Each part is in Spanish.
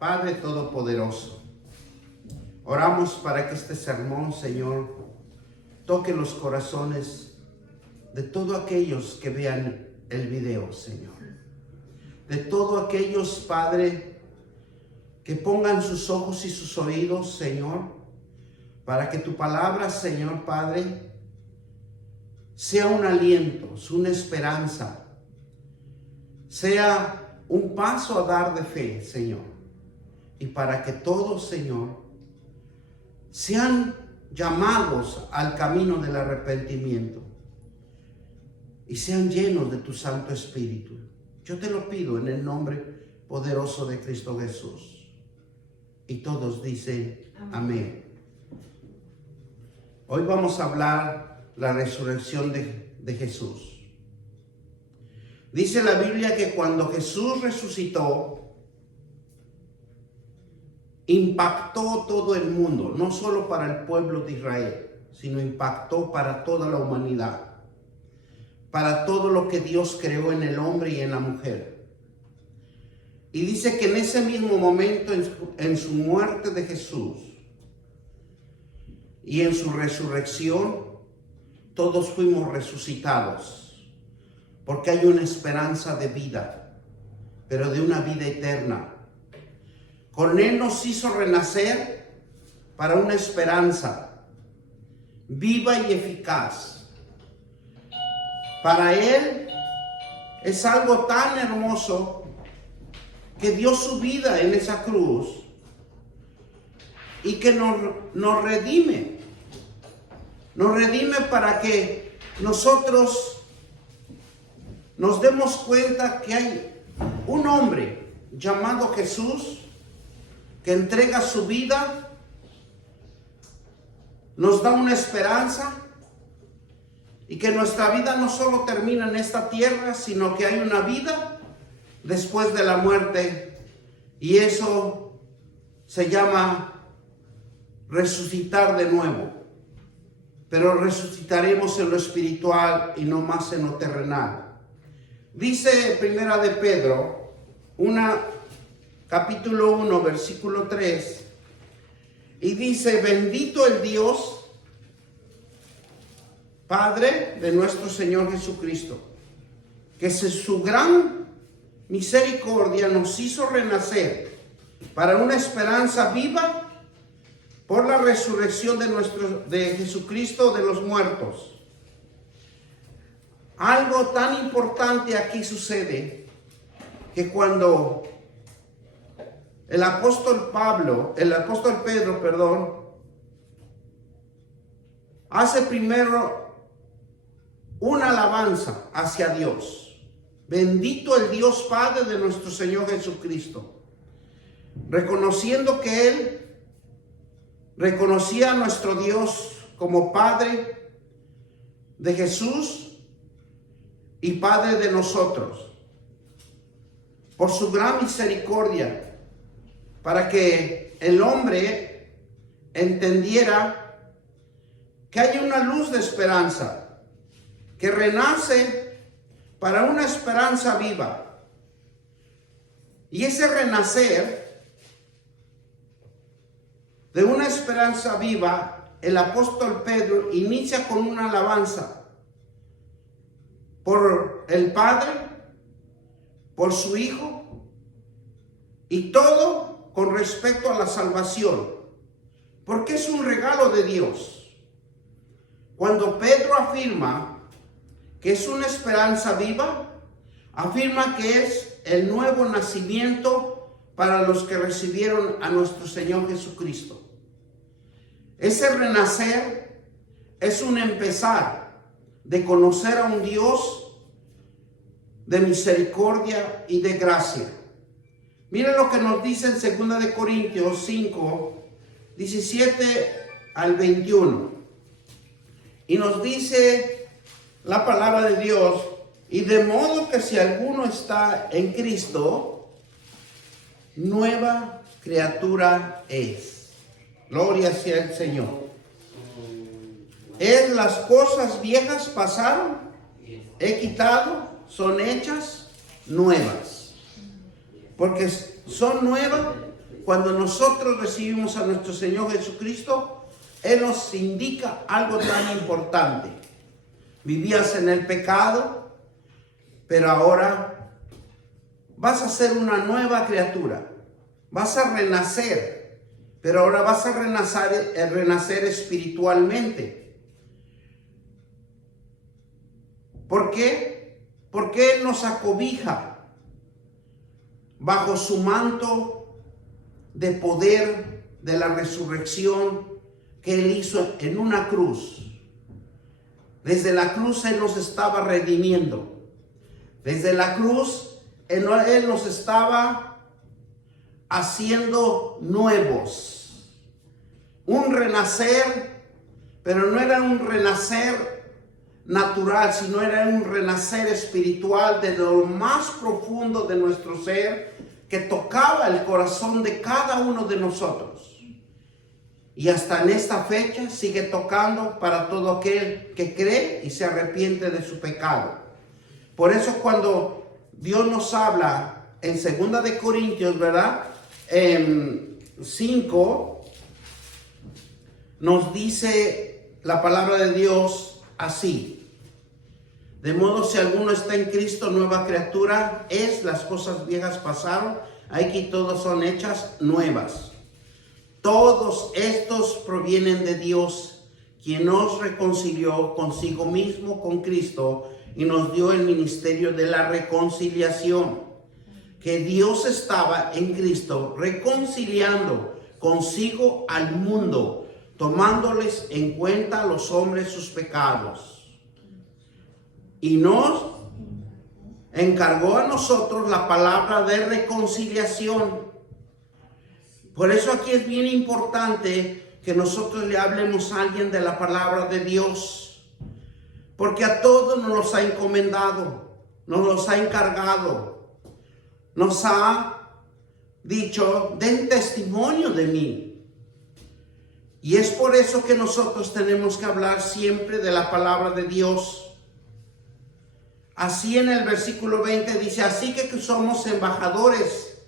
Padre Todopoderoso, oramos para que este sermón, Señor, toque los corazones de todos aquellos que vean el video, Señor. De todos aquellos, Padre, que pongan sus ojos y sus oídos, Señor, para que tu palabra, Señor Padre, sea un aliento, una esperanza, sea un paso a dar de fe, Señor. Y para que todos, Señor, sean llamados al camino del arrepentimiento y sean llenos de tu Santo Espíritu. Yo te lo pido en el nombre poderoso de Cristo Jesús. Y todos dicen amén. Hoy vamos a hablar la resurrección de Jesús. Dice la Biblia que cuando Jesús resucitó, impactó todo el mundo, no solo para el pueblo de Israel, sino impactó para toda la humanidad, para todo lo que Dios creó en el hombre y en la mujer. Y dice que en ese mismo momento, en su muerte de Jesús y en su resurrección, todos fuimos resucitados, porque hay una esperanza de vida, pero de una vida eterna. Con Él nos hizo renacer para una esperanza viva y eficaz. Para Él es algo tan hermoso que dio su vida en esa cruz y que nos redime. Nos redime para que nosotros nos demos cuenta que hay un hombre llamado Jesús que entrega su vida, nos da una esperanza y que nuestra vida no solo termina en esta tierra, sino que hay una vida después de la muerte, y eso se llama resucitar de nuevo. Pero resucitaremos en lo espiritual y no más en lo terrenal. Dice Primera de Pedro, capítulo 1, versículo 3, y dice: bendito el Dios, Padre de nuestro Señor Jesucristo, que su gran misericordia nos hizo renacer para una esperanza viva por la resurrección de Jesucristo de los muertos. Algo tan importante aquí sucede, que cuando el apóstol Pedro, hace primero una alabanza hacia Dios. Bendito el Dios Padre de nuestro Señor Jesucristo. Reconociendo que Él reconocía a nuestro Dios como Padre de Jesús y Padre de nosotros. Por su gran misericordia, para que el hombre entendiera que hay una luz de esperanza, que renace para una esperanza viva. Y ese renacer de una esperanza viva, el apóstol Pedro inicia con una alabanza por el Padre, por su Hijo, y todo con respecto a la salvación, porque es un regalo de Dios. Cuando Pedro afirma que es una esperanza viva, afirma que es el nuevo nacimiento para los que recibieron a nuestro Señor Jesucristo. Ese renacer es un empezar de conocer a un Dios de misericordia y de gracia. Miren lo que nos dice en 2 Corintios 5, 17 al 21. Y nos dice la palabra de Dios: y de modo que si alguno está en Cristo, nueva criatura es. Gloria sea el Señor. Las cosas viejas pasaron, he quitado, son hechas nuevas. Porque son nuevas cuando nosotros recibimos a nuestro Señor Jesucristo, Él nos indica algo tan importante. Vivías en el pecado, pero ahora vas a ser una nueva criatura. Vas a renacer, pero ahora vas a renacer espiritualmente. ¿Por qué? Porque Él nos acobija bajo su manto de poder de la resurrección que Él hizo en una cruz. Desde la cruz Él nos estaba redimiendo. Desde la cruz Él nos estaba haciendo nuevos. Un renacer, pero no era un renacer natural, sino era un renacer espiritual de lo más profundo de nuestro ser, que tocaba el corazón de cada uno de nosotros. Y hasta en esta fecha sigue tocando para todo aquel que cree y se arrepiente de su pecado. Por eso cuando Dios nos habla en 2 de Corintios, ¿verdad? 5, nos dice la palabra de Dios así: de modo, si alguno está en Cristo, nueva criatura es, las cosas viejas pasaron, aquí todas son hechas nuevas. Todos estos provienen de Dios, quien nos reconcilió consigo mismo con Cristo y nos dio el ministerio de la reconciliación. Que Dios estaba en Cristo reconciliando consigo al mundo, tomándoles en cuenta a los hombres sus pecados. Y nos encargó a nosotros la palabra de reconciliación. Por eso aquí es bien importante que nosotros le hablemos a alguien de la palabra de Dios. Porque a todos nos los ha encomendado, nos los ha encargado. Nos ha dicho: den testimonio de mí. Y es por eso que nosotros tenemos que hablar siempre de la palabra de Dios. Así en el versículo 20 dice: así que somos embajadores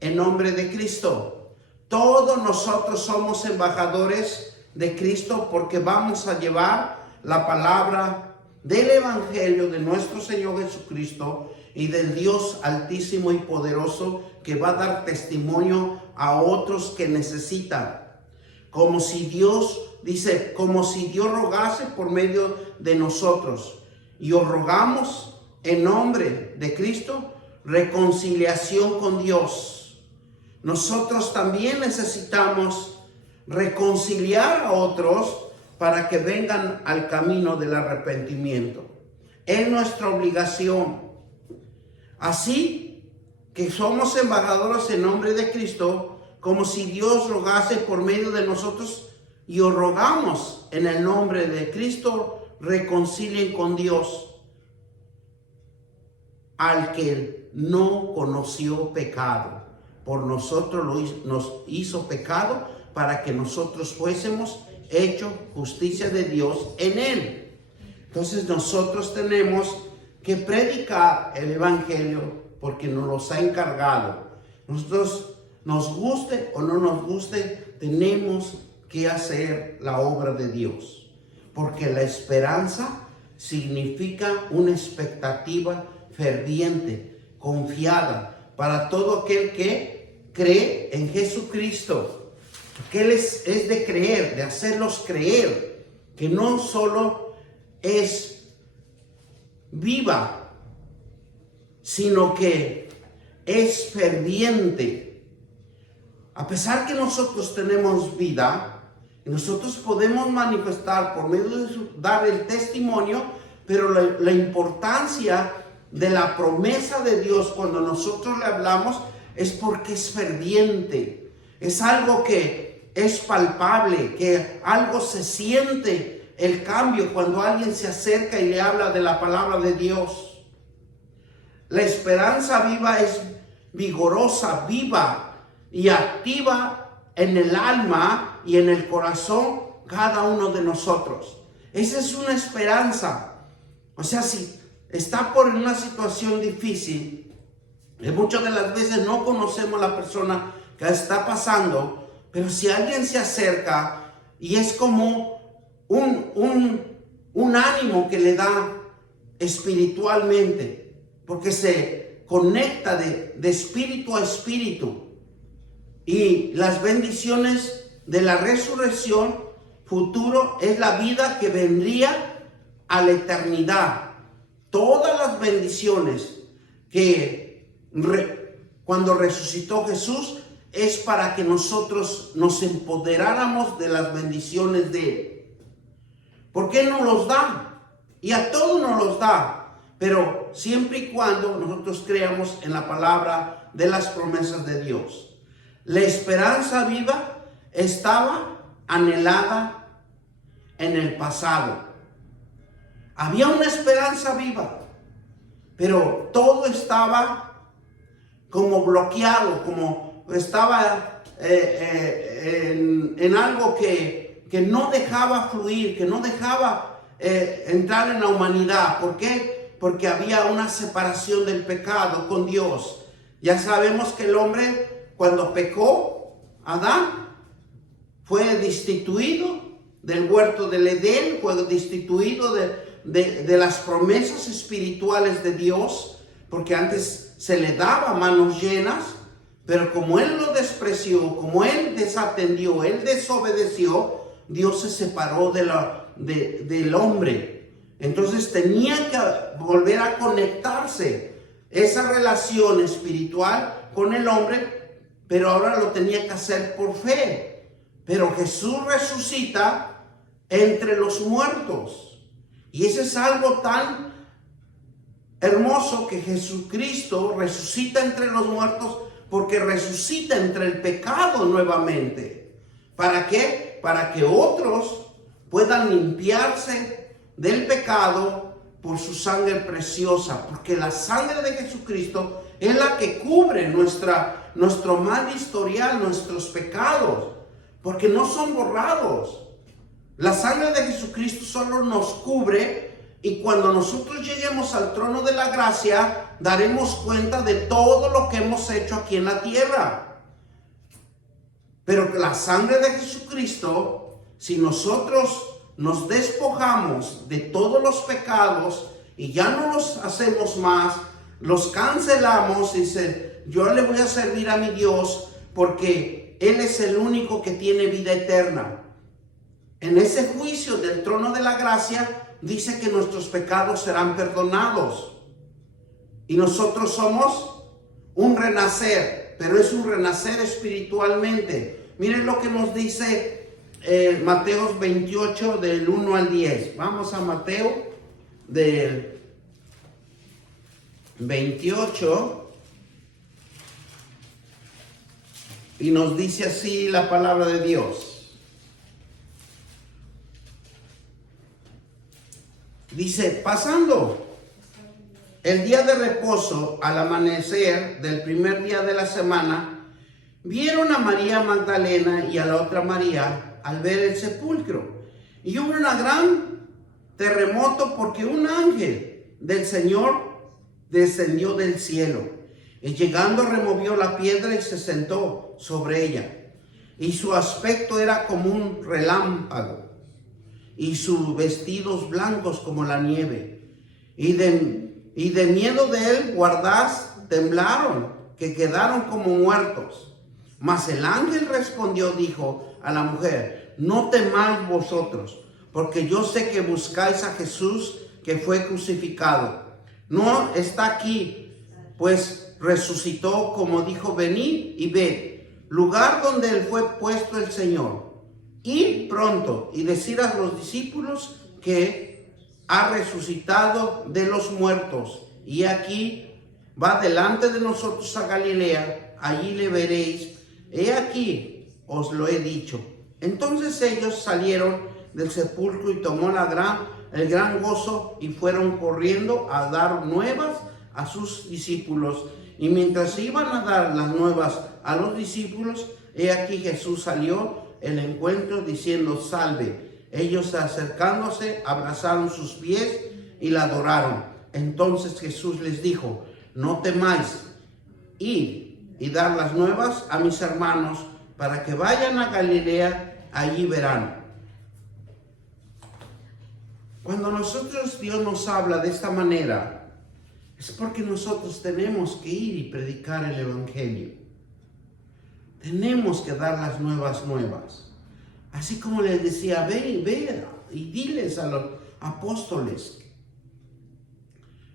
en nombre de Cristo. Todos nosotros somos embajadores de Cristo porque vamos a llevar la palabra del Evangelio de nuestro Señor Jesucristo y del Dios altísimo y poderoso, que va a dar testimonio a otros que necesitan. Como si Dios, dice, como si Dios rogase por medio de nosotros. Y os rogamos en nombre de Cristo reconciliación con Dios. Nosotros también necesitamos reconciliar a otros para que vengan al camino del arrepentimiento. Es nuestra obligación. Así que somos embajadores en nombre de Cristo, como si Dios rogase por medio de nosotros, y os rogamos en el nombre de Cristo, reconcilien con Dios al que no conoció pecado. Por nosotros nos hizo pecado para que nosotros fuésemos hechos justicia de Dios en él. Entonces nosotros tenemos que predicar el Evangelio porque nos los ha encargado. Nosotros, nos guste o no nos guste, tenemos que hacer la obra de Dios. Porque la esperanza significa una expectativa ferviente, confiada, para todo aquel que cree en Jesucristo. Porque Él es de creer, de hacerlos creer, que no solo es viva, sino que es ferviente. A pesar que nosotros tenemos vida, nosotros podemos manifestar por medio de dar el testimonio, pero la importancia de la promesa de Dios cuando nosotros le hablamos es porque es ferviente, es algo que es palpable, que algo se siente el cambio cuando alguien se acerca y le habla de la palabra de Dios. La esperanza viva es vigorosa, viva y activa en el alma y en el corazón cada uno de nosotros. Esa es una esperanza. O sea, si está por una situación difícil, muchas de las veces no conocemos a la persona que está pasando, pero si alguien se acerca y es como un ánimo que le da espiritualmente, porque se conecta de espíritu a espíritu, y las bendiciones de la resurrección futuro es la vida que vendría a la eternidad. Todas las bendiciones que cuando resucitó Jesús es para que nosotros nos empoderáramos de las bendiciones de Él. ¿Por qué no los da? Y a todos nos los da, pero siempre y cuando nosotros creamos en la palabra de las promesas de Dios. La esperanza viva estaba anhelada en el pasado. Había una esperanza viva, pero todo estaba como bloqueado, como estaba en algo que no dejaba fluir, que no dejaba entrar en la humanidad. ¿Por qué? Porque había una separación del pecado con Dios. Ya sabemos que el hombre, cuando pecó, Adán, fue destituido del huerto del Edén, fue destituido de las promesas espirituales de Dios, porque antes se le daba manos llenas, pero como él lo despreció, como él desatendió, él desobedeció, Dios se separó del hombre. Entonces tenía que volver a conectarse esa relación espiritual con el hombre, pero ahora lo tenía que hacer por fe. Pero Jesús resucita entre los muertos. Y ese es algo tan hermoso, que Jesucristo resucita entre los muertos, porque resucita entre el pecado nuevamente. ¿Para qué? Para que otros puedan limpiarse del pecado por su sangre preciosa. Porque la sangre de Jesucristo es la que cubre nuestro mal historial, nuestros pecados, porque no son borrados. La sangre de Jesucristo solo nos cubre, y cuando nosotros lleguemos al trono de la gracia, daremos cuenta de todo lo que hemos hecho aquí en la tierra. Pero la sangre de Jesucristo, si nosotros nos despojamos de todos los pecados y ya no los hacemos más, los cancelamos y dice, yo le voy a servir a mi Dios porque Él es el único que tiene vida eterna. En ese juicio del trono de la gracia dice que nuestros pecados serán perdonados. Y nosotros somos un renacer, pero es un renacer espiritualmente. Miren lo que nos dice Mateo 28 del 1 al 10. Vamos a Mateo del 28 y nos dice así la palabra de Dios. Dice, pasando el día de reposo, al amanecer del primer día de la semana, vieron a María Magdalena y a la otra María al ver el sepulcro. Y hubo un gran terremoto, porque un ángel del Señor descendió del cielo. Y llegando removió la piedra y se sentó sobre ella. Y su aspecto era como un relámpago, y sus vestidos blancos como la nieve. Y de miedo de él guardas temblaron, que quedaron como muertos. Mas el ángel respondió, dijo a la mujer, no temáis vosotros, porque yo sé que buscáis a Jesús que fue crucificado. No está aquí, pues resucitó, como dijo, venid y ved, lugar donde él fue puesto el Señor. Ir pronto y decir a los discípulos que ha resucitado de los muertos. Y aquí va delante de nosotros a Galilea, allí le veréis. He aquí, os lo he dicho. Entonces ellos salieron del sepulcro y tomó el gran gozo, y fueron corriendo a dar nuevas a sus discípulos. Y mientras iban a dar las nuevas a los discípulos, he aquí Jesús salió el encuentro diciendo, salve. Ellos, acercándose, abrazaron sus pies y la adoraron. Entonces Jesús les dijo, no temáis, id y dar las nuevas a mis hermanos para que vayan a Galilea, allí verán. Cuando Dios nos habla de esta manera, es porque nosotros tenemos que ir y predicar el Evangelio. Tenemos que dar las nuevas. Así como les decía, ve y diles a los apóstoles.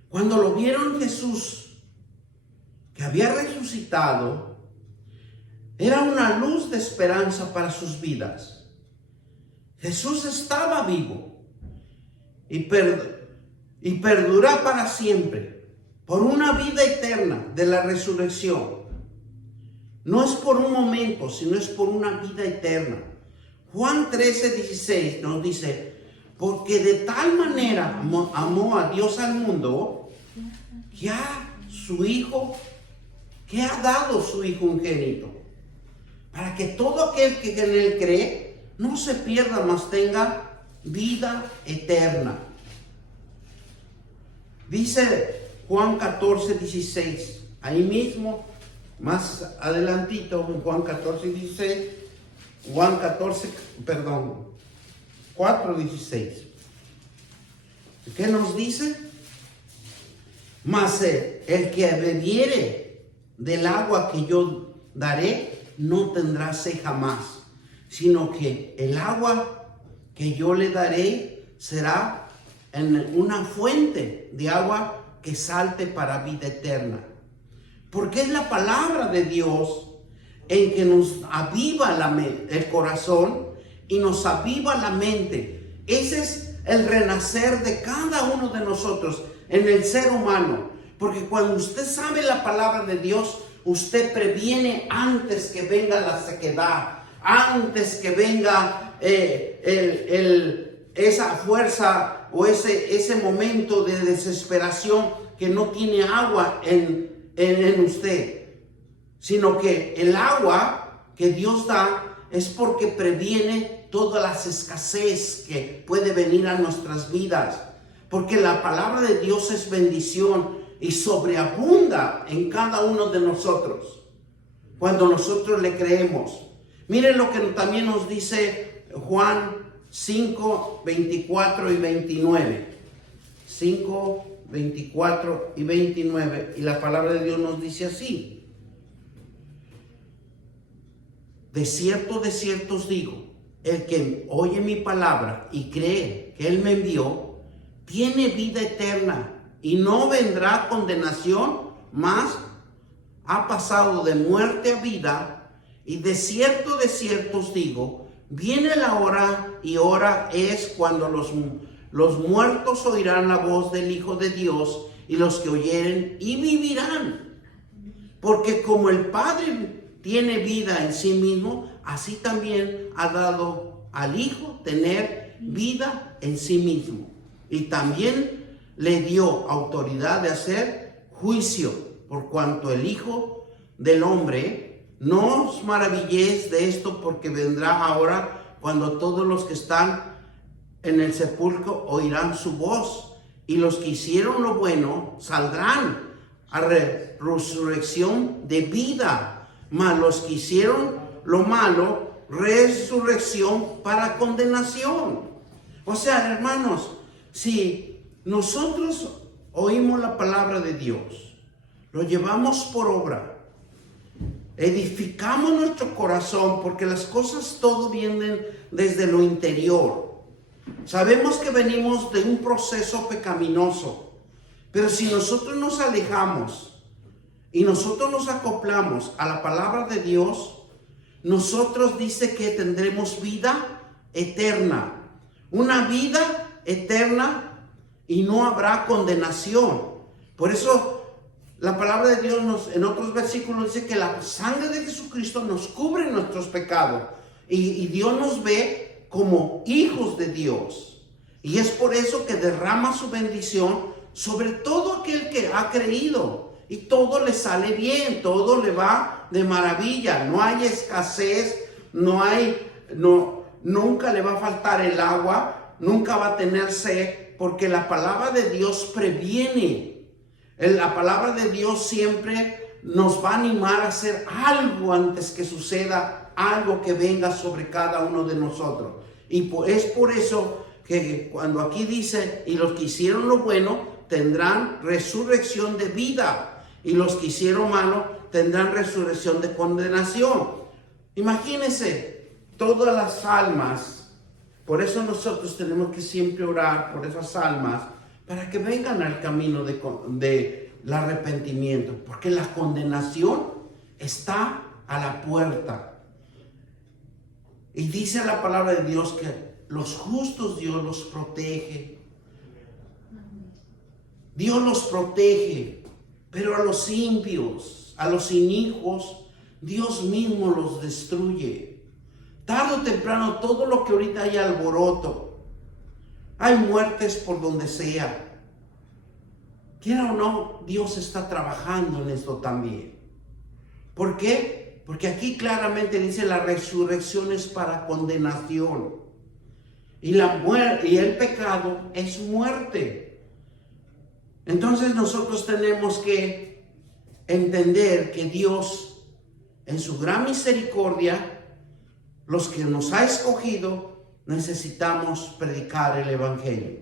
Cuando lo vieron Jesús, que había resucitado, era una luz de esperanza para sus vidas. Jesús estaba vivo y perdura para siempre por una vida eterna de la resurrección. No es por un momento, sino es por una vida eterna. Juan 13:16 nos dice, porque de tal manera amó a Dios al mundo, que ha dado su Hijo unigénito, para que todo aquel que en Él cree no se pierda, mas tenga vida eterna. Dice Juan 14:16, ahí mismo, más adelantito, en Juan 14:16, 4:16. ¿Qué nos dice? Mas el que bebiere del agua que yo daré, no tendrá sed jamás, sino que el agua que yo le daré será en una fuente de agua que salte para vida eterna. Porque es la palabra de Dios en que nos aviva el corazón y nos aviva la mente. Ese es el renacer de cada uno de nosotros en el ser humano. Porque cuando usted sabe la palabra de Dios, usted previene antes que venga la sequedad, antes que venga esa fuerza o ese momento de desesperación que no tiene agua en usted. Sino que el agua que Dios da es porque previene todas las escasez que puede venir a nuestras vidas. Porque la palabra de Dios es bendición y sobreabunda en cada uno de nosotros cuando nosotros le creemos. Miren lo que también nos dice Juan 5, 24 y 29. 5, 24 y 29. Y la palabra de Dios nos dice así. De cierto os digo, el que oye mi palabra y cree que Él me envió, tiene vida eterna y no vendrá a condenación, mas ha pasado de muerte a vida. Y de cierto os digo, viene la hora, y hora es cuando los muertos oirán la voz del Hijo de Dios, y los que oyeren y vivirán. Porque como el Padre tiene vida en sí mismo, así también ha dado al Hijo tener vida en sí mismo. Y también le dio autoridad de hacer juicio, por cuanto el Hijo del Hombre. No os maravilléis de esto, porque vendrá ahora cuando todos los que están en el sepulcro oirán su voz, y los que hicieron lo bueno saldrán a resurrección de vida, mas los que hicieron lo malo, resurrección para condenación. O sea, hermanos, si nosotros oímos la palabra de Dios, lo llevamos por obra, edificamos nuestro corazón, porque las cosas todo vienen desde lo interior. Sabemos que venimos de un proceso pecaminoso, pero si nosotros nos alejamos y nosotros nos acoplamos a la palabra de Dios, nosotros dice que tendremos vida eterna, una vida eterna, y no habrá condenación. Por eso la palabra de Dios en otros versículos dice que la sangre de Jesucristo nos cubre nuestros pecados, y Dios nos ve como hijos de Dios, y es por eso que derrama su bendición sobre todo aquel que ha creído. Y todo le sale bien, todo le va de maravilla, no hay escasez, nunca le va a faltar el agua, nunca va a tener sed, porque la palabra de Dios previene. La palabra de Dios siempre nos va a animar a hacer algo antes que suceda algo que venga sobre cada uno de nosotros. Y es por eso que cuando aquí dice, y los que hicieron lo bueno tendrán resurrección de vida, y los que hicieron malo tendrán resurrección de condenación. Imagínense todas las almas. Por eso nosotros tenemos que siempre orar por esas almas, para que vengan al camino del arrepentimiento, porque la condenación está a la puerta. Y dice la palabra de Dios que los justos Dios los protege. Dios los protege, pero a los impios, a los inicuos, Dios mismo los destruye. Tarde o temprano, todo lo que ahorita hay alboroto, hay muertes por donde sea. Quiera o no, Dios está trabajando en esto también. ¿Por qué? Porque aquí claramente dice la resurrección es para condenación. Y la muerte y el pecado es muerte. Entonces nosotros tenemos que entender que Dios, en su gran misericordia, los que nos ha escogido, necesitamos predicar el evangelio.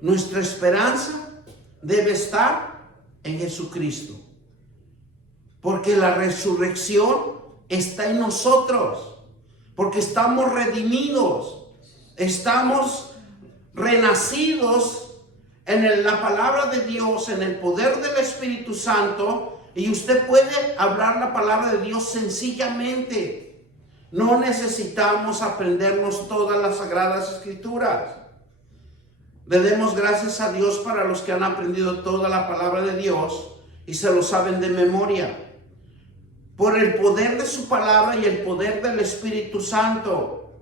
Nuestra esperanza debe estar en Jesucristo, porque la resurrección está en nosotros, porque estamos redimidos, estamos renacidos en la palabra de Dios, en el poder del Espíritu Santo, y usted puede hablar la palabra de Dios sencillamente. No necesitamos aprendernos todas las sagradas escrituras. Le demos gracias a Dios para los que han aprendido toda la palabra de Dios y se lo saben de memoria. Por el poder de su palabra y el poder del Espíritu Santo.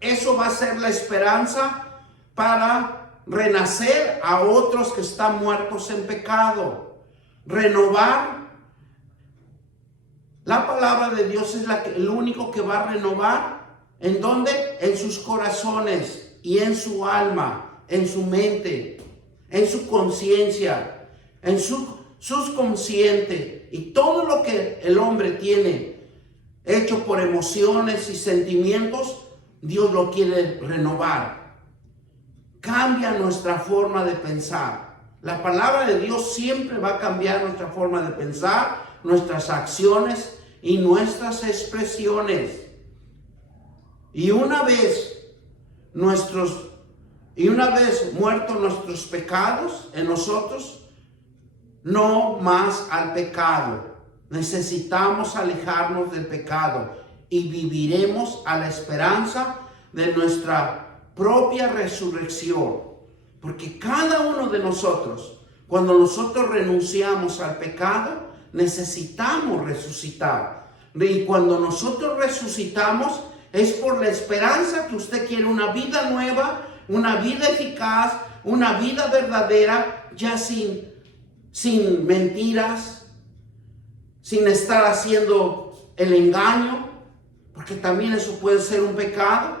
Eso va a ser la esperanza para renacer a otros que están muertos en pecado. Renovar. La palabra de Dios es el único que va a renovar. ¿En dónde? En sus corazones y en su alma, en su mente, en su conciencia, en su subconsciente. Y todo lo que el hombre tiene hecho por emociones y sentimientos, Dios lo quiere renovar. Cambia nuestra forma de pensar. La palabra de Dios siempre va a cambiar nuestra forma de pensar, nuestras acciones y nuestras expresiones. Y una vez muertos nuestros pecados en nosotros, no más al pecado. Necesitamos alejarnos del pecado y viviremos a la esperanza de nuestra propia resurrección. Porque cada uno de nosotros, cuando nosotros renunciamos al pecado, necesitamos resucitar. Y cuando nosotros resucitamos, es por la esperanza que usted quiere una vida nueva, una vida eficaz, una vida verdadera, ya sin mentiras, sin estar haciendo el engaño, porque también eso puede ser un pecado.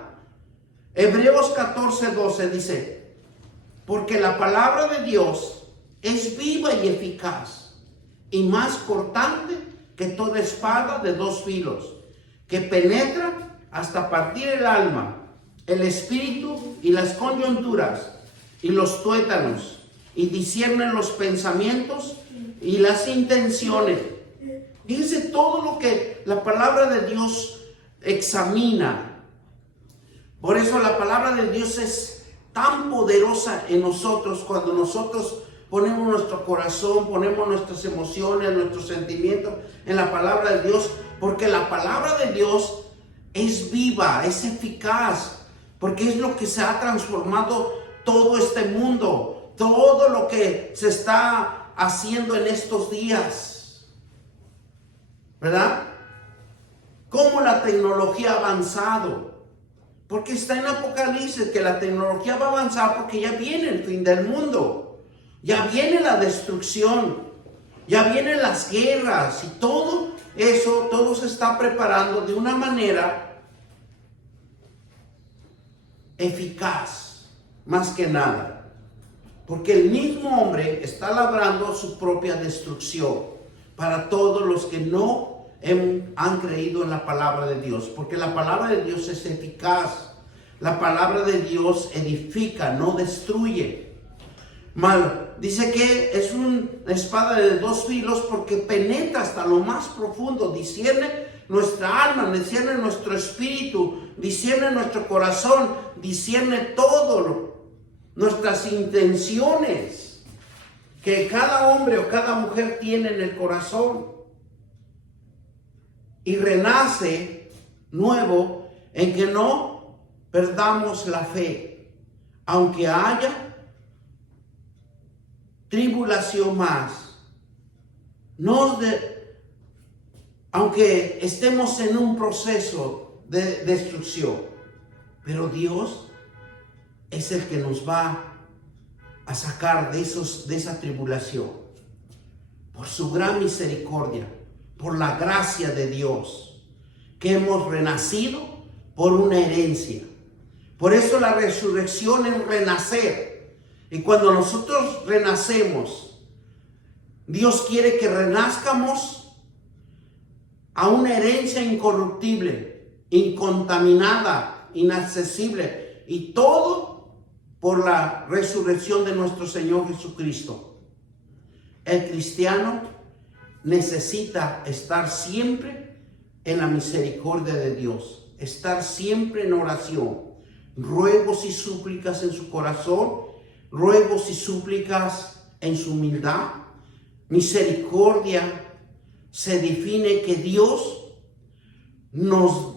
Hebreos 14:12 dice, porque la palabra de Dios es viva y eficaz, y más cortante que toda espada de dos filos, que penetra hasta partir el alma, el espíritu y las coyunturas y los tuétanos, y discierne los pensamientos y las intenciones. Fíjense todo lo que la palabra de Dios examina. Por eso la palabra de Dios es tan poderosa en nosotros cuando nosotros ponemos nuestro corazón, ponemos nuestras emociones, nuestros sentimientos en la palabra de Dios, porque la palabra de Dios es viva, es eficaz, porque es lo que se ha transformado todo este mundo, todo lo que se está haciendo en estos días, ¿verdad? Cómo la tecnología ha avanzado, porque está en Apocalipsis que la tecnología va a avanzar porque ya viene el fin del mundo. Ya viene la destrucción, ya vienen las guerras y todo eso, todo se está preparando de una manera eficaz, más que nada. Porque el mismo hombre está labrando su propia destrucción. para todos los que no han creído en la palabra de Dios, porque la palabra de Dios es eficaz. La palabra de Dios edifica, no destruye. Dice que es una espada de dos filos porque penetra hasta lo más profundo, discierne nuestra alma, discierne nuestro espíritu, discierne nuestro corazón, discierne todo, nuestras intenciones que cada hombre o cada mujer tiene en el corazón. Y renace nuevo en que no perdamos la fe, aunque haya tribulación más, aunque estemos en un proceso de destrucción, pero Dios es el que nos va a sacar de esa tribulación, por su gran misericordia, por la gracia de Dios, que hemos renacido por una herencia. Por eso la resurrección es renacer. Y cuando nosotros renacemos, Dios quiere que renazcamos a una herencia incorruptible, incontaminada, inaccesible, y todo por la resurrección de nuestro Señor Jesucristo. El cristiano necesita estar siempre en la misericordia de Dios, estar siempre en oración, ruegos y súplicas en su corazón, ruegos y súplicas en su humildad. Misericordia se define que Dios nos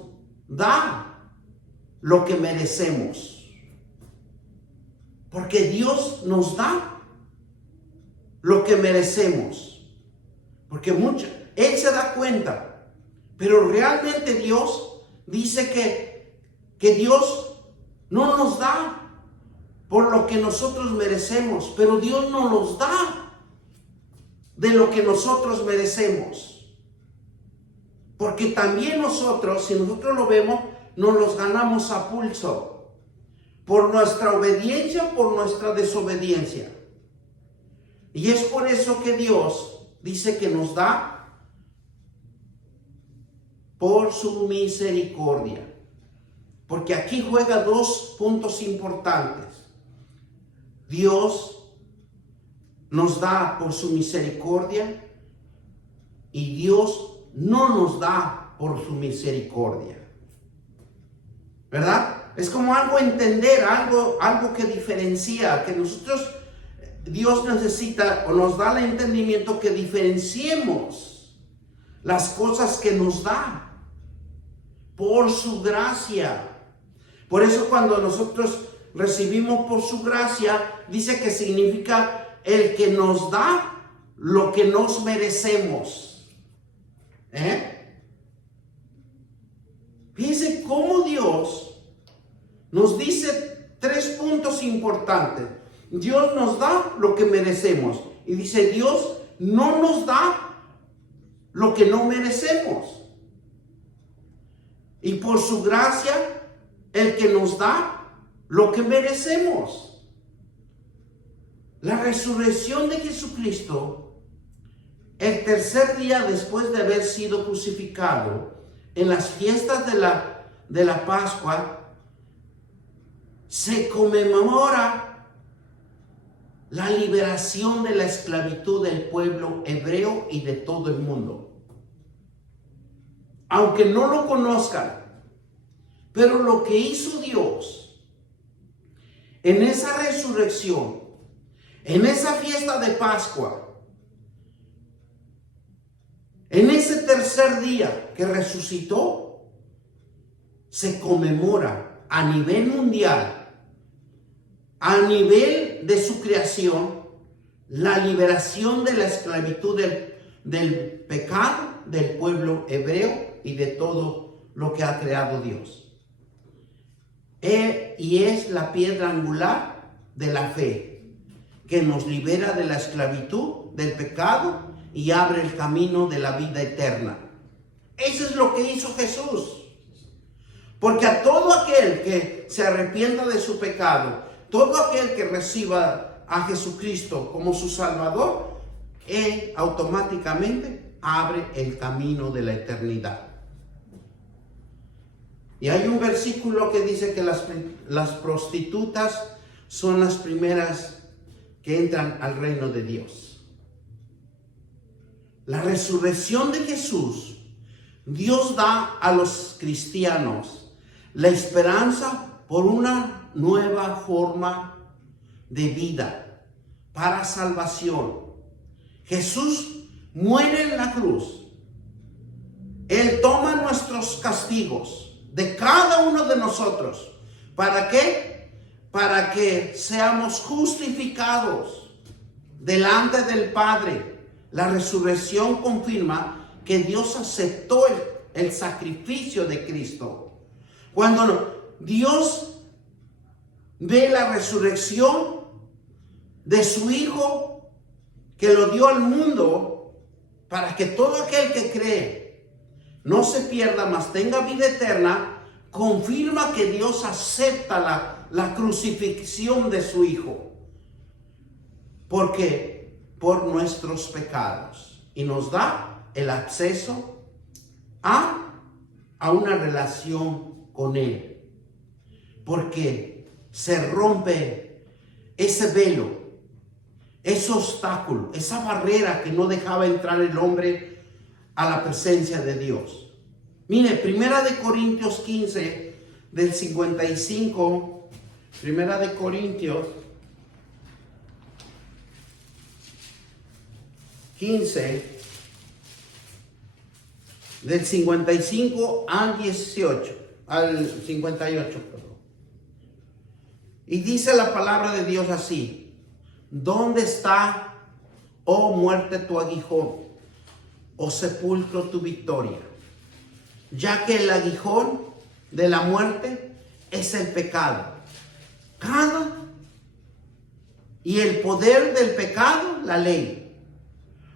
da lo que merecemos, porque Dios nos da lo que merecemos, porque Él se da cuenta, pero realmente Dios dice que Dios no nos da por lo que nosotros merecemos, pero Dios no nos da de lo que nosotros merecemos, porque también nosotros, si nosotros lo vemos, nos los ganamos a pulso, por nuestra obediencia, por nuestra desobediencia. Y es por eso que Dios dice que nos da por su misericordia, porque aquí juega dos puntos importantes. Dios nos da por su misericordia y Dios no nos da por su misericordia, ¿verdad? Es como algo entender, algo que diferencia, que nosotros, Dios necesita o nos da el entendimiento que diferenciemos las cosas que nos da por su gracia. Por eso cuando nosotros recibimos por su gracia, dice que significa el que nos da lo que nos merecemos. Fíjense cómo Dios nos dice tres puntos importantes. Dios nos da lo que merecemos. Y dice, Dios no nos da lo que no merecemos. Y por su gracia, el que nos da lo que merecemos. La resurrección de Jesucristo, el tercer día después de haber sido crucificado, en las fiestas de la Pascua, se conmemora la liberación de la esclavitud del pueblo hebreo y de todo el mundo. Aunque no lo conozcan, pero lo que hizo Dios en esa resurrección, en esa fiesta de Pascua, en ese tercer día que resucitó, se conmemora a nivel mundial, a nivel de su creación, la liberación de la esclavitud del pecado del pueblo hebreo y de todo lo que ha creado Dios. Y es la piedra angular de la fe, que nos libera de la esclavitud, del pecado, y abre el camino de la vida eterna. Eso es lo que hizo Jesús. Porque a todo aquel que se arrepienta de su pecado, todo aquel que reciba a Jesucristo como su Salvador, Él automáticamente abre el camino de la eternidad. Y hay un versículo que dice que las prostitutas son las primeras que entran al reino de Dios. La resurrección de Jesús, Dios da a los cristianos la esperanza por una nueva forma de vida para salvación. Jesús muere en la cruz. Él toma nuestros castigos de cada uno de nosotros. ¿Para qué? Para que seamos justificados delante del Padre. La resurrección confirma que Dios aceptó el sacrificio de Cristo. Cuando Dios ve la resurrección de su Hijo, que lo dio al mundo, para que todo aquel que cree no se pierda, mas tenga vida eterna, confirma que Dios acepta la crucifixión de su Hijo. Porque por nuestros pecados. Y nos da el acceso a una relación con Él. Porque se rompe ese velo, ese obstáculo, esa barrera que no dejaba entrar el hombre a la presencia de Dios. Mire, Primera de Corintios 15, del 55, Primera de Corintios 15, del 55 al 58, perdón. Y dice la palabra de Dios así: ¿dónde está, oh muerte, tu aguijón? O sepulcro, tu victoria. Ya que el aguijón de la muerte es el pecado. Y el poder del pecado, la ley.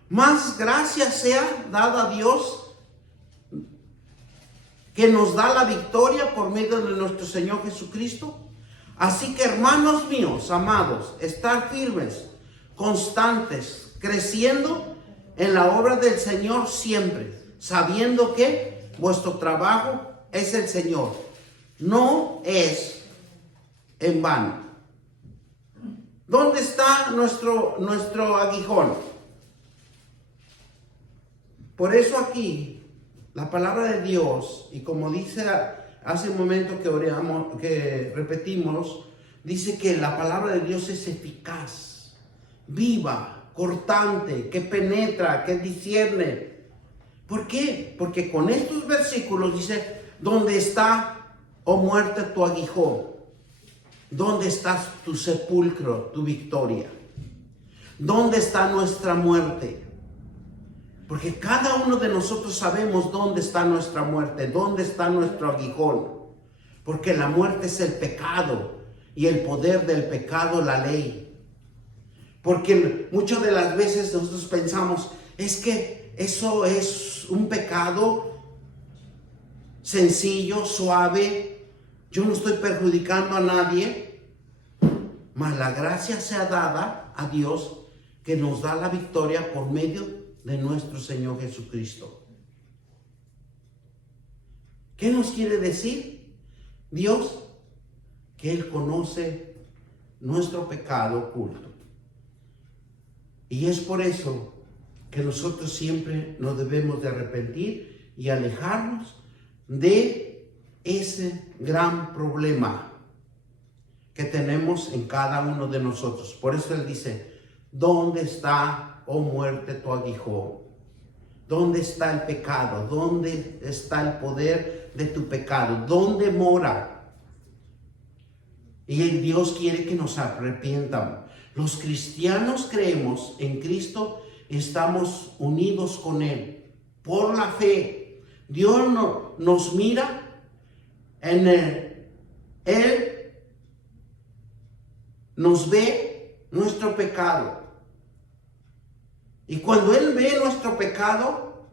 Más gracia sea dada a Dios, que nos da la victoria por medio de nuestro Señor Jesucristo. Así que, hermanos míos, amados, estar firmes, constantes, creciendo en la obra del Señor siempre, sabiendo que vuestro trabajo es el Señor, no es en vano. ¿Dónde está nuestro aguijón? Por eso aquí la palabra de Dios, y como dice hace un momento que oramos, que repetimos, dice que la palabra de Dios es eficaz, viva, cortante, que penetra, que discierne. ¿Por qué? Porque con estos versículos dice: ¿dónde está, oh muerte, tu aguijón? ¿Dónde está tu sepulcro, tu victoria? ¿Dónde está nuestra muerte? Porque cada uno de nosotros sabemos dónde está nuestra muerte, dónde está nuestro aguijón. Porque la muerte es el pecado, y el poder del pecado, la ley. Porque muchas de las veces nosotros pensamos, es que eso es un pecado sencillo, suave, yo no estoy perjudicando a nadie, mas la gracia sea dada a Dios, que nos da la victoria por medio de nuestro Señor Jesucristo. ¿Qué nos quiere decir Dios? Que Él conoce nuestro pecado oculto. Y es por eso que nosotros siempre nos debemos de arrepentir y alejarnos de ese gran problema que tenemos en cada uno de nosotros. Por eso Él dice: ¿dónde está, oh muerte, tu aguijón? ¿Dónde está el pecado? ¿Dónde está el poder de tu pecado? ¿Dónde mora? Y Dios quiere que nos arrepientamos. Los cristianos creemos en Cristo, estamos unidos con Él por la fe. Dios nos mira en Él nos ve nuestro pecado. Y cuando Él ve nuestro pecado,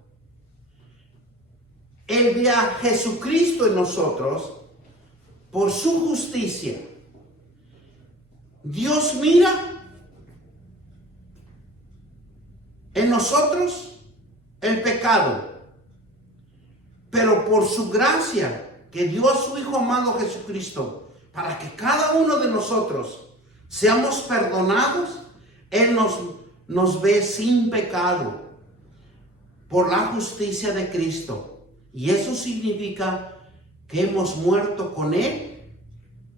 Él ve a Jesucristo en nosotros por su justicia. Dios mira en nosotros el pecado. Pero por su gracia que dio a su Hijo amado Jesucristo, para que cada uno de nosotros seamos perdonados, Él nos ve sin pecado por la justicia de Cristo. Y eso significa que hemos muerto con Él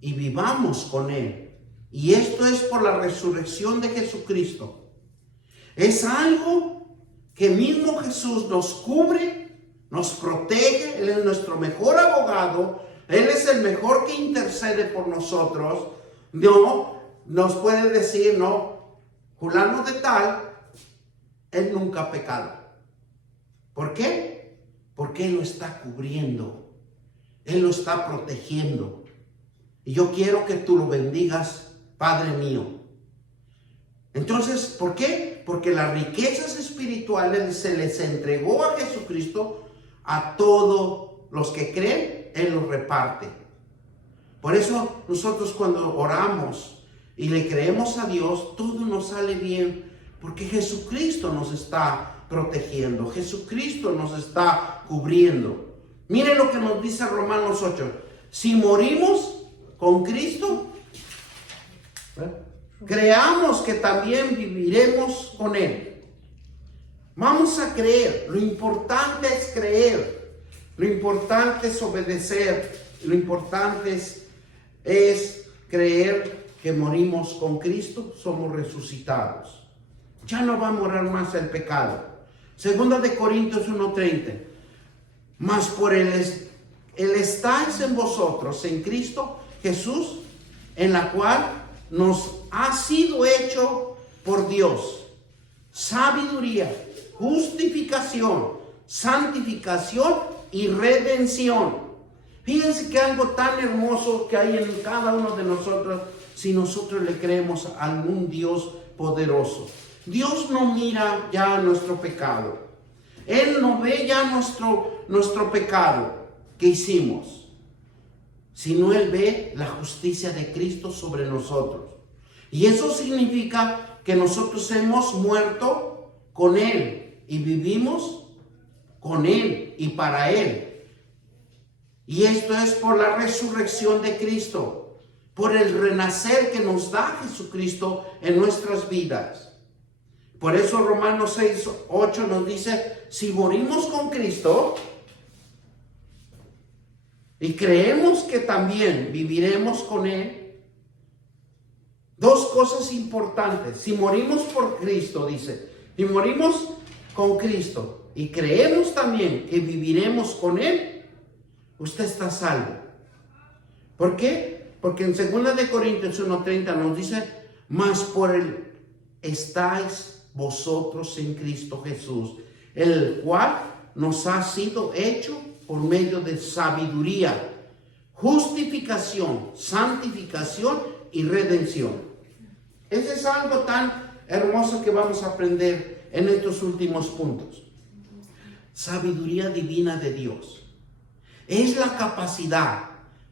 y vivamos con Él. Y esto es por la resurrección de Jesucristo. Es algo que mismo Jesús nos cubre, nos protege. Él es nuestro mejor abogado. Él es el mejor que intercede por nosotros. No nos puede decir, no, fulano de tal, él nunca ha pecado. ¿Por qué? Porque Él lo está cubriendo. Él lo está protegiendo. Y yo quiero que tú lo bendigas, Padre mío. Entonces, ¿por qué? Porque las riquezas espirituales se les entregó a Jesucristo. A todos los que creen, Él los reparte. Por eso nosotros cuando oramos y le creemos a Dios, todo nos sale bien, porque Jesucristo nos está protegiendo, Jesucristo nos está cubriendo. Mire lo que nos dice Romanos 8. Si morimos con Cristo, creamos que también viviremos con Él. Vamos a creer. Lo importante es creer. Lo importante es obedecer. Lo importante es creer que morimos con Cristo, somos resucitados. Ya no va a morar más el pecado. Segunda de Corintios 1:30. Mas por Él estáis en vosotros, en Cristo Jesús, en la cual nos ha sido hecho por Dios sabiduría, justificación, santificación y redención. Fíjense que algo tan hermoso que hay en cada uno de nosotros, si nosotros le creemos a un Dios poderoso. Dios no mira ya nuestro pecado. Él no ve ya nuestro pecado que hicimos, sino Él ve la justicia de Cristo sobre nosotros. Y eso significa que nosotros hemos muerto con Él y vivimos con Él y para Él. Y esto es por la resurrección de Cristo, por el renacer que nos da Jesucristo en nuestras vidas. Por eso Romanos 6:8 nos dice, si morimos con Cristo y creemos que también viviremos con Él, dos cosas importantes. Si morimos por Cristo, dice, si morimos con Cristo y creemos también que viviremos con Él, usted está salvo. ¿Por qué? Porque en 2 de Corintios 1:30 nos dice, mas por Él estáis vosotros en Cristo Jesús, el cual nos ha sido hecho por medio de sabiduría, justificación, santificación y redención. Ese es algo tan hermoso que vamos a aprender en estos últimos puntos. Sabiduría divina de Dios es la capacidad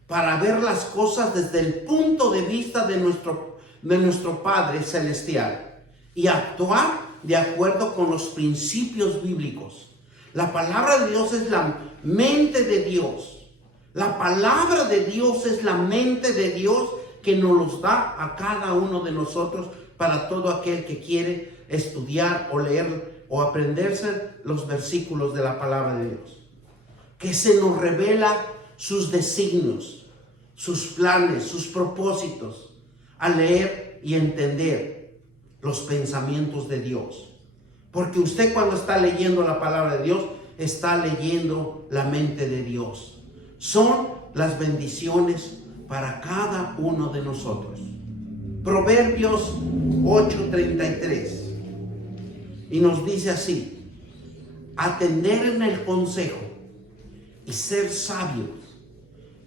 para ver las cosas desde el punto de vista de nuestro Padre Celestial y actuar de acuerdo con los principios bíblicos. La palabra de Dios es la mente de Dios. La palabra de Dios es la mente de Dios que nos los da a cada uno de nosotros para todo aquel que quiere estudiar o leer o aprenderse los versículos de la palabra de Dios. Que se nos revela sus designios, sus planes, sus propósitos, al leer y entender los pensamientos de Dios. Porque usted cuando está leyendo la palabra de Dios, está leyendo la mente de Dios. Son las bendiciones para cada uno de nosotros. Proverbios 8:33. Y nos dice así: atender en el consejo y ser sabios,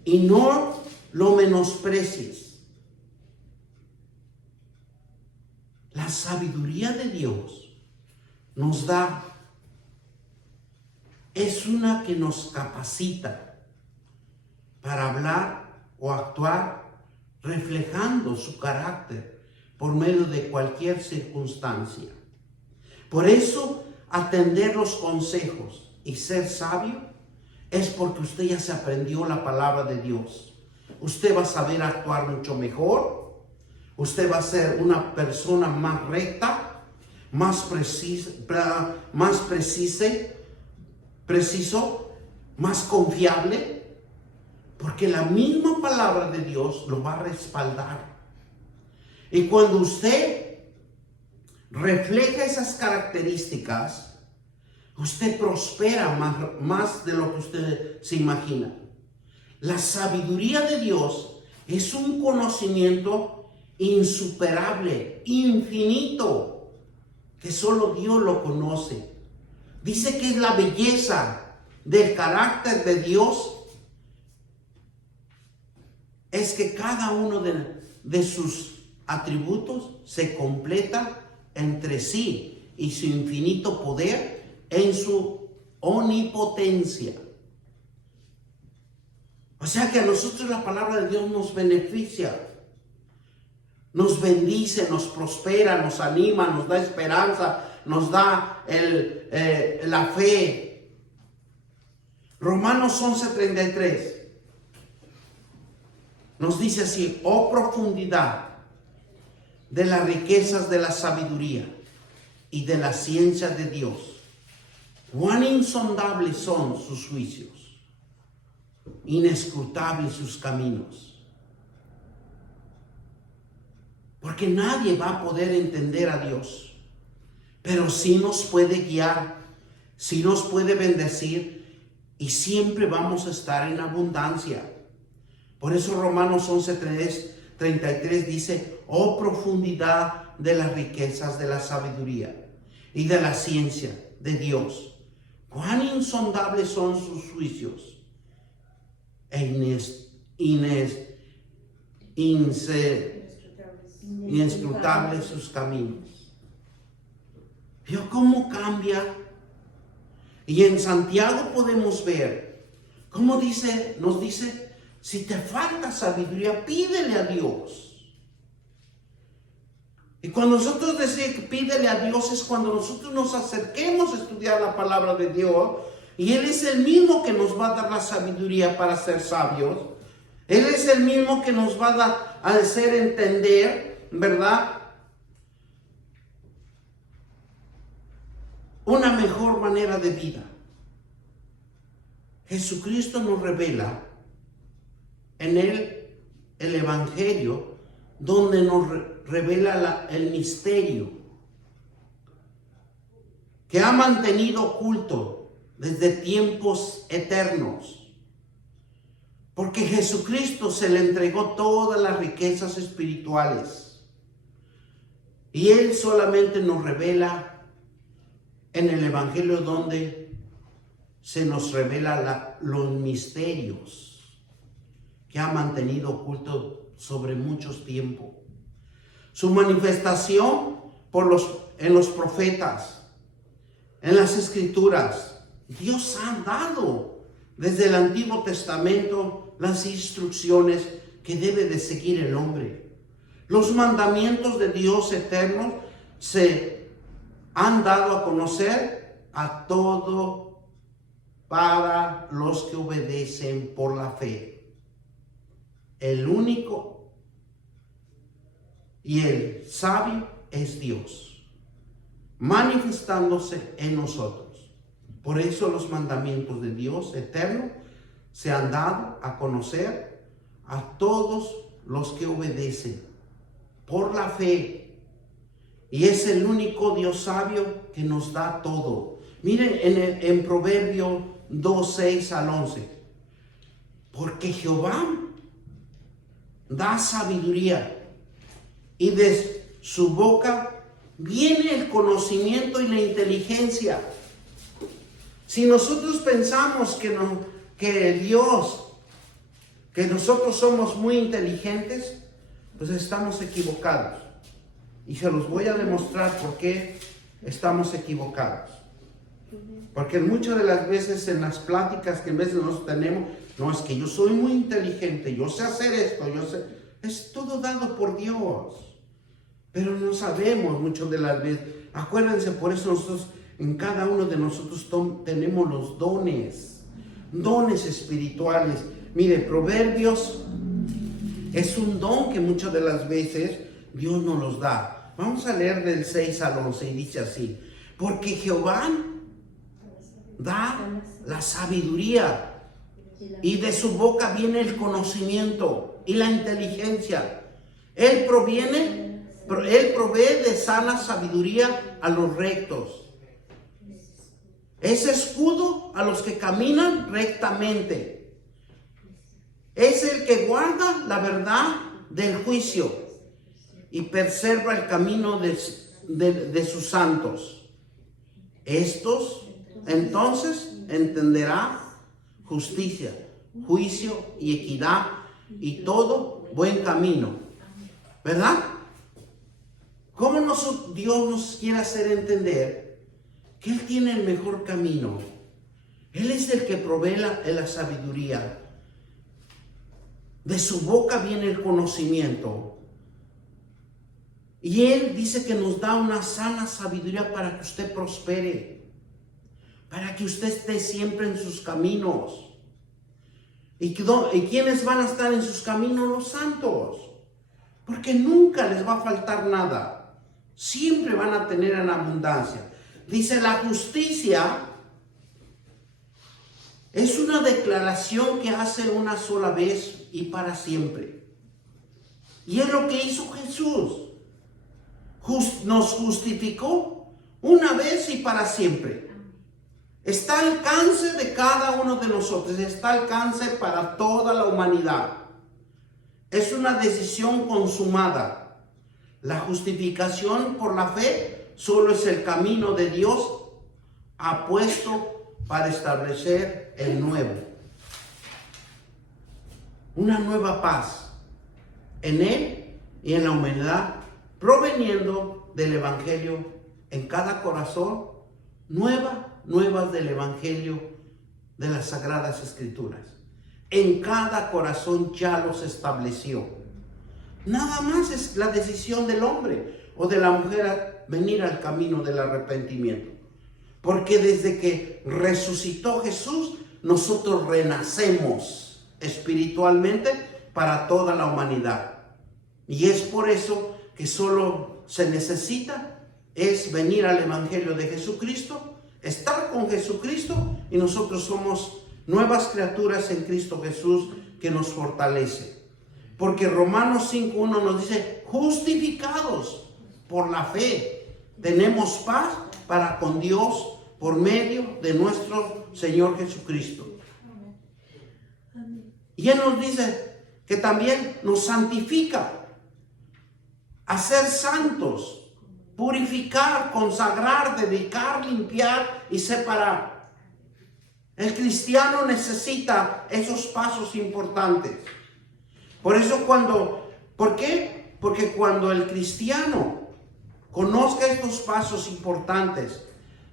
y no lo menosprecies. La sabiduría de Dios nos da, es una que nos capacita para hablar o actuar reflejando su carácter por medio de cualquier circunstancia. Por eso atender los consejos y ser sabio, es porque usted ya se aprendió la palabra de Dios. Usted va a saber actuar mucho mejor. Usted va a ser una persona más recta, más preciso, más confiable, porque la misma palabra de Dios lo va a respaldar. Y cuando usted refleja esas características, usted prospera más de lo que usted se imagina. La sabiduría de Dios es un conocimiento insuperable, infinito, que solo Dios lo conoce. Dice que es la belleza del carácter de Dios, es que cada uno de sus atributos se completa entre sí y su infinito poder en su omnipotencia. O sea que a nosotros la palabra de Dios nos beneficia, nos bendice, nos prospera, nos anima, nos da esperanza, nos da la fe. Romanos 11:33 nos dice así: oh profundidad de las riquezas de la sabiduría y de la ciencia de Dios, cuán insondables son sus juicios, inescrutables sus caminos. Porque nadie va a poder entender a Dios, pero sí nos puede guiar, sí nos puede bendecir, y siempre vamos a estar en abundancia. Por eso Romanos 11:33 dice: oh profundidad de las riquezas de la sabiduría y de la ciencia de Dios, cuán insondables son sus juicios e inescrutables sus caminos. ¿Vio cómo cambia? Y en Santiago podemos ver cómo nos dice: si te falta sabiduría, pídele a Dios. Y cuando nosotros decimos que pídele a Dios, es cuando nosotros nos acerquemos a estudiar la palabra de Dios, y Él es el mismo que nos va a dar la sabiduría para ser sabios. Él es el mismo que nos va a hacer entender, ¿verdad?, una mejor manera de vida. Jesucristo nos revela en el Evangelio, donde nos revela el misterio que ha mantenido oculto desde tiempos eternos. Porque Jesucristo se le entregó todas las riquezas espirituales, y Él solamente nos revela en el Evangelio, donde se nos revela los misterios que ha mantenido oculto sobre muchos tiempos. Su manifestación en los profetas, en las Escrituras. Dios ha dado desde el Antiguo Testamento las instrucciones que debe de seguir el hombre. Los mandamientos de Dios eterno se han dado a conocer a todo para los que obedecen por la fe. El único y el sabio es Dios, manifestándose en nosotros. Por eso los mandamientos de Dios eterno se han dado a conocer a todos los que obedecen por la fe. Y es el único Dios sabio que nos da todo. Miren en Proverbio 2:6-11. Porque Jehová da sabiduría, y de su boca viene el conocimiento y la inteligencia. Si nosotros pensamos que Dios, que nosotros somos muy inteligentes, pues estamos equivocados. Y se los voy a demostrar por qué estamos equivocados. Porque muchas de las veces en las pláticas que a veces nosotros tenemos, no, es que yo soy muy inteligente, yo sé hacer esto, es todo dado por Dios. Pero no sabemos muchas de las veces. Acuérdense, por eso nosotros En cada uno de nosotros tenemos los dones espirituales. Mire, Proverbios es un don que muchas de las veces Dios nos los da. Vamos a leer del 6 al 11 y dice así: porque Jehová da la sabiduría, y de su boca viene el conocimiento y la inteligencia. Él provee de sana sabiduría a los rectos. Es escudo a los que caminan rectamente. Es el que guarda la verdad del juicio y preserva el camino de sus santos. Estos entonces entenderá justicia, juicio y equidad y todo buen camino. ¿Verdad? ¿Cómo Dios nos quiere hacer entender que Él tiene el mejor camino? Él es el que provee la sabiduría. De su boca viene el conocimiento. Y Él dice que nos da una sana sabiduría para que usted prospere, para que usted esté siempre en sus caminos. ¿Y quiénes van a estar en sus caminos? Los santos. Porque nunca les va a faltar nada. Siempre van a tener en abundancia. Dice, la justicia es una declaración que hace una sola vez y para siempre. Y es lo que hizo Jesús. Nos justificó una vez y para siempre. Está al alcance de cada uno de nosotros. Está al alcance para toda la humanidad. Es una decisión consumada. La justificación por la fe solo es el camino de Dios apuesto para establecer el nuevo. Una nueva paz en Él y en la humanidad, proveniendo del Evangelio en cada corazón, nuevas del Evangelio de las Sagradas Escrituras. En cada corazón ya los estableció. Nada más es la decisión del hombre o de la mujer a venir al camino del arrepentimiento. Porque desde que resucitó Jesús, nosotros renacemos espiritualmente para toda la humanidad. Y es por eso que solo se necesita es venir al Evangelio de Jesucristo, estar con Jesucristo, y nosotros somos nuevas criaturas en Cristo Jesús que nos fortalece. Porque Romanos 5:1 nos dice, justificados por la fe, tenemos paz para con Dios por medio de nuestro Señor Jesucristo. Y Él nos dice que también nos santifica a ser santos, purificar, consagrar, dedicar, limpiar y separar. El cristiano necesita esos pasos importantes. Por eso ¿por qué? Porque cuando el cristiano conozca estos pasos importantes,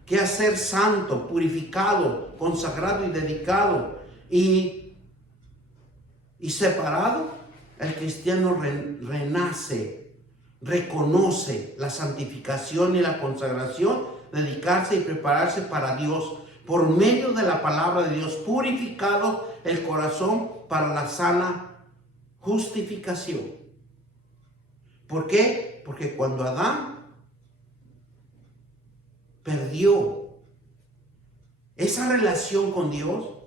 que es ser santo, purificado, consagrado y dedicado y separado, el cristiano renace, reconoce la santificación y la consagración, dedicarse y prepararse para Dios por medio de la palabra de Dios, purificado el corazón para la sana justificación. ¿Por qué? Porque cuando Adán perdió esa relación con Dios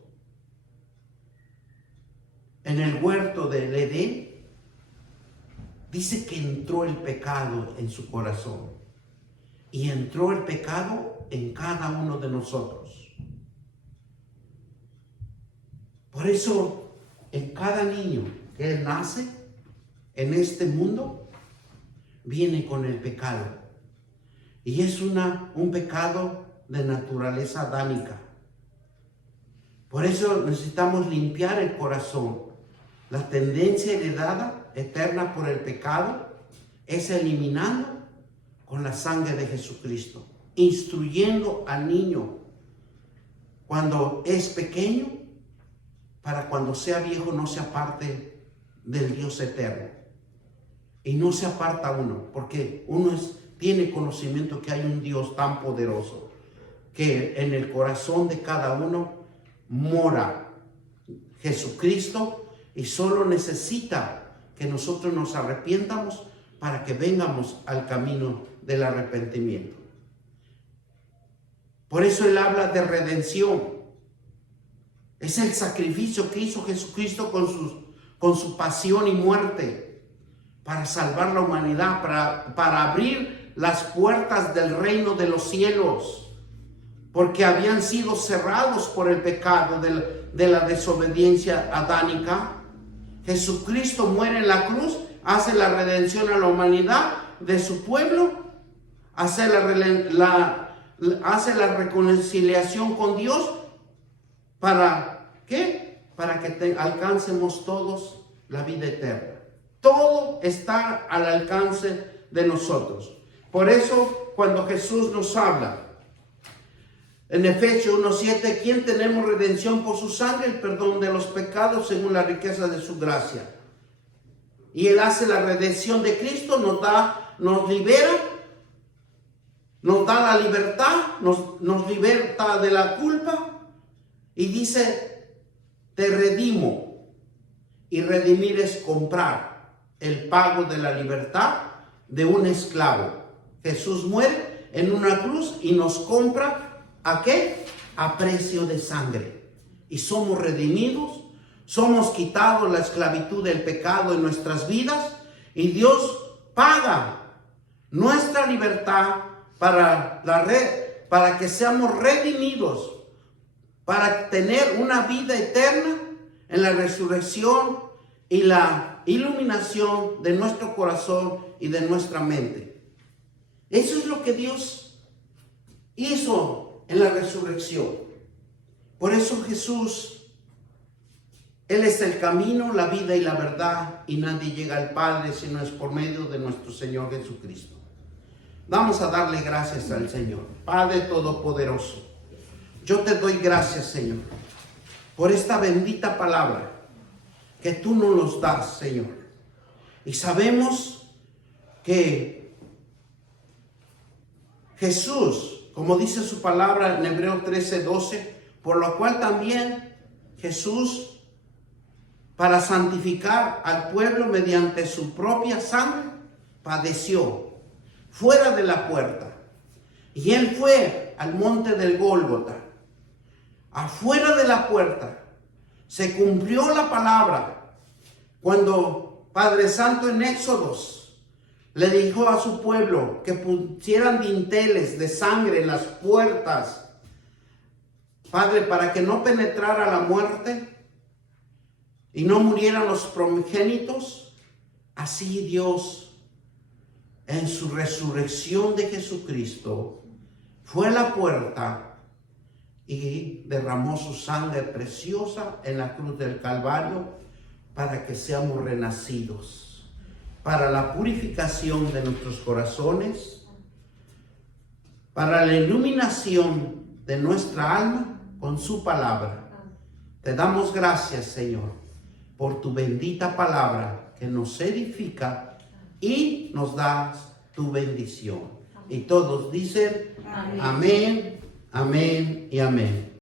en el huerto del Edén, dice que entró el pecado en su corazón. Y entró el pecado en cada uno de nosotros. Por eso, en cada niño que nace en este mundo, viene con el pecado. Y es un pecado de naturaleza adámica. Por eso necesitamos limpiar el corazón. La tendencia heredada eterna por el pecado es eliminando con la sangre de Jesucristo, instruyendo al niño cuando es pequeño, para cuando sea viejo no se aparte del Dios eterno. Y no se aparta uno, porque uno tiene conocimiento que hay un Dios tan poderoso. que en el corazón de cada uno mora Jesucristo y solo necesita que nosotros nos arrepientamos para que vengamos al camino del arrepentimiento. Por eso Él habla de redención. Es el sacrificio que hizo Jesucristo con su pasión y muerte para salvar la humanidad, para abrir las puertas del reino de los cielos, porque habían sido cerrados por el pecado de la desobediencia adánica. Jesucristo muere en la cruz, hace la redención a la humanidad de su pueblo, hace la reconciliación con Dios. ¿Para qué? Para que alcancemos todos la vida eterna. Todo está al alcance de nosotros. Por eso, cuando Jesús nos habla en Efesios 1:7, ¿quién tenemos redención por su sangre? El perdón de los pecados según la riqueza de su gracia. Y Él hace la redención de Cristo, nos libera, nos da la libertad, nos liberta de la culpa. Y dice, te redimo. Y redimir es comprar el pago de la libertad de un esclavo. Jesús muere en una cruz y nos compra, ¿a qué? A precio de sangre. Y somos redimidos, somos quitados la esclavitud del pecado en nuestras vidas. Y Dios paga nuestra libertad para que seamos redimidos, para tener una vida eterna en la resurrección y la iluminación de nuestro corazón y de nuestra mente. Eso es lo que Dios hizo en la resurrección. Por eso Jesús, Él es el camino, la vida y la verdad, y nadie llega al Padre si no es por medio de nuestro Señor Jesucristo. Vamos a darle gracias al Señor. Padre Todopoderoso, yo te doy gracias, Señor, por esta bendita palabra que tú nos das, Señor. Y sabemos que Jesús, como dice su palabra en Hebreos 13:12, por lo cual también Jesús, para santificar al pueblo mediante su propia sangre, padeció fuera de la puerta. Y Él fue al monte del Gólgota. Afuera de la puerta se cumplió la palabra cuando Padre Santo en Éxodos le dijo a su pueblo que pusieran dinteles de sangre en las puertas, Padre, para que no penetrara la muerte y no murieran los primogénitos. Así Dios, en su resurrección de Jesucristo, fue a la puerta y derramó su sangre preciosa en la cruz del Calvario para que seamos renacidos, para la purificación de nuestros corazones, para la iluminación de nuestra alma con su palabra. Te damos gracias, Señor, por tu bendita palabra que nos edifica y nos da tu bendición. Y todos dicen amén. Amén y amén.